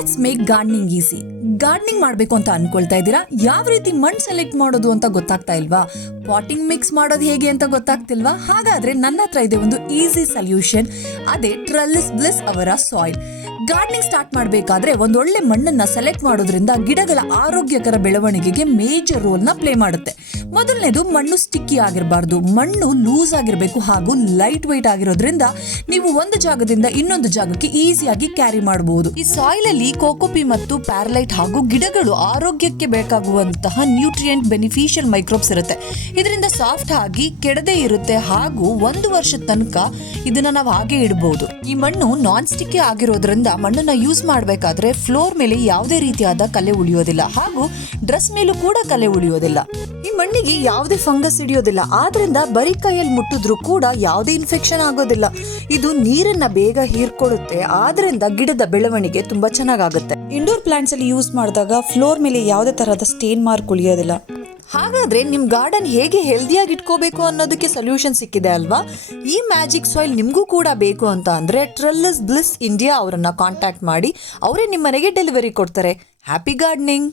Let's make gardening easy. Gardening ಮಾಡಬೇಕು ಅಂತ ಅನ್ಕೊಳ್ತಾ ಇದ್ದೀರಾ? ಯಾವ ರೀತಿ ಮಣ್ಣು ಸೆಲೆಕ್ಟ್ ಮಾಡೋದು ಅಂತ ಗೊತ್ತಾಗ್ತಾ ಇಲ್ವಾ? ಪಾಟಿಂಗ್ ಮಿಕ್ಸ್ ಮಾಡೋದು ಹೇಗೆ ಅಂತ ಗೊತ್ತಾಗ್ತಿಲ್ವಾ? ಹಾಗಾದ್ರೆ ನನ್ನ ಹತ್ರ ಇದೆ ಒಂದು ಈಸಿ ಸೊಲ್ಯೂಷನ್. ಅದೇ ಟ್ರೆಲ್ಲಿಸ್ ಬ್ಲಿಸ್ ಅವರ ಸಾಯಿಲ್. ಗಾರ್ಡನಿಂಗ್ ಸ್ಟಾರ್ಟ್ ಮಾಡಬೇಕಾದ್ರೆ ಒಂದೊಳ್ಳೆ ಮಣ್ಣನ್ನ ಸೆಲೆಕ್ಟ್ ಮಾಡೋದ್ರಿಂದ ಗಿಡಗಳ ಆರೋಗ್ಯಕರ ಬೆಳವಣಿಗೆಗೆ ಮೇಜರ್ ರೋಲ್ ನ ಪ್ಲೇ ಮಾಡುತ್ತೆ. ಮೊದಲನೇದು, ಮಣ್ಣು ಸ್ಟಿಕ್ಕಿ ಆಗಿರಬಾರ್ದು. ಮಣ್ಣು ಲೂಸ್ ಆಗಿರಬೇಕು ಹಾಗೂ ಲೈಟ್ ವೈಟ್ ಆಗಿರೋದ್ರಿಂದ ನೀವು ಒಂದು ಜಾಗದಿಂದ ಇನ್ನೊಂದು ಜಾಗಕ್ಕೆ ಈಸಿಯಾಗಿ ಕ್ಯಾರಿ ಮಾಡಬಹುದು. ಈ ಸಾಯಿಲ್ ಅಲ್ಲಿ ಕೋಕೋಪಿ ಮತ್ತು ಪ್ಯಾರಲೈಟ್ ಹಾಗೂ ಗಿಡಗಳು ಆರೋಗ್ಯಕ್ಕೆ ಬೇಕಾಗುವಂತಹ ನ್ಯೂಟ್ರಿಯೆಂಟ್ ಬೆನಿಫಿಷಿಯಲ್ ಮೈಕ್ರೋಬ್ಸ್ ಇರುತ್ತೆ. ಇದರಿಂದ ಸಾಫ್ಟ್ ಆಗಿ ಕೆಡದೆ ಇರುತ್ತೆ ಹಾಗೂ 1 ವರ್ಷದ ತನಕ ಇದನ್ನ ನಾವು ಹಾಗೆ ಇಡಬಹುದು. ಈ ಮಣ್ಣು ನಾನ್ ಸ್ಟಿಕ್ಕಿ ಆಗಿರೋದ್ರಿಂದ ಮಣ್ಣನ್ನ ಯೂಸ್ ಮಾಡಬೇಕಾದ್ರೆ ಫ್ಲೋರ್ ಮೇಲೆ ಯಾವುದೇ ರೀತಿಯಾದ ಕಲೆ ಉಳಿಯೋದಿಲ್ಲ ಹಾಗೂ ಡ್ರೆಸ್ ಮೇಲೂ ಕೂಡ ಕಲೆ ಉಳಿಯೋದಿಲ್ಲ. ಈ ಮಣ್ಣಿಗೆ ಯಾವುದೇ ಫಂಗಸ್ ಹಿಡಿಯೋದಿಲ್ಲ. ಆದ್ರಿಂದ ಬರೀ ಕೈಯಲ್ಲಿ ಮುಟ್ಟಿದ್ರು ಕೂಡ ಯಾವುದೇ ಇನ್ಫೆಕ್ಷನ್ ಆಗೋದಿಲ್ಲ. ಇದು ನೀರನ್ನ ಬೇಗ ಹೀರ್ಕೊಳ್ಳುತ್ತೆ. ಆದ್ರಿಂದ ಗಿಡದ ಬೆಳವಣಿಗೆ ತುಂಬಾ ಚೆನ್ನಾಗಾಗುತ್ತೆ. ಇಂಡೋರ್ ಪ್ಲಾಂಟ್ಸ್ ಅಲ್ಲಿ ಯೂಸ್ ಮಾಡಿದಾಗ ಫ್ಲೋರ್ ಮೇಲೆ ಯಾವುದೇ ತರಹದ ಸ್ಟೇನ್ ಮಾರ್ಕ್ ಉಳಿಯೋದಿಲ್ಲ. ಹಾಗಾದ್ರೆ ನಿಮ್ ಗಾರ್ಡನ್ ಹೇಗೆ ಹೆಲ್ದಿಯಾಗಿ ಇಟ್ಕೋಬೇಕು ಅನ್ನೋದಕ್ಕೆ ಸೊಲ್ಯೂಷನ್ ಸಿಕ್ಕಿದೆ ಅಲ್ವಾ? ಈ ಮ್ಯಾಜಿಕ್ ಸಾಯಿಲ್ ನಿಮ್ಗೂ ಕೂಡ ಬೇಕು ಅಂತ ಅಂದ್ರೆ ಟ್ರೆಲ್ಲಿಸ್ ಬ್ಲಿಸ್ ಇಂಡಿಯಾ ಅವರನ್ನ ಕಾಂಟ್ಯಾಕ್ಟ್ ಮಾಡಿ, ಅವರೇ ನಿಮ್ಮ ಮನೆಗೆ ಡೆಲಿವರಿ ಕೊಡ್ತಾರೆ. Happy gardening.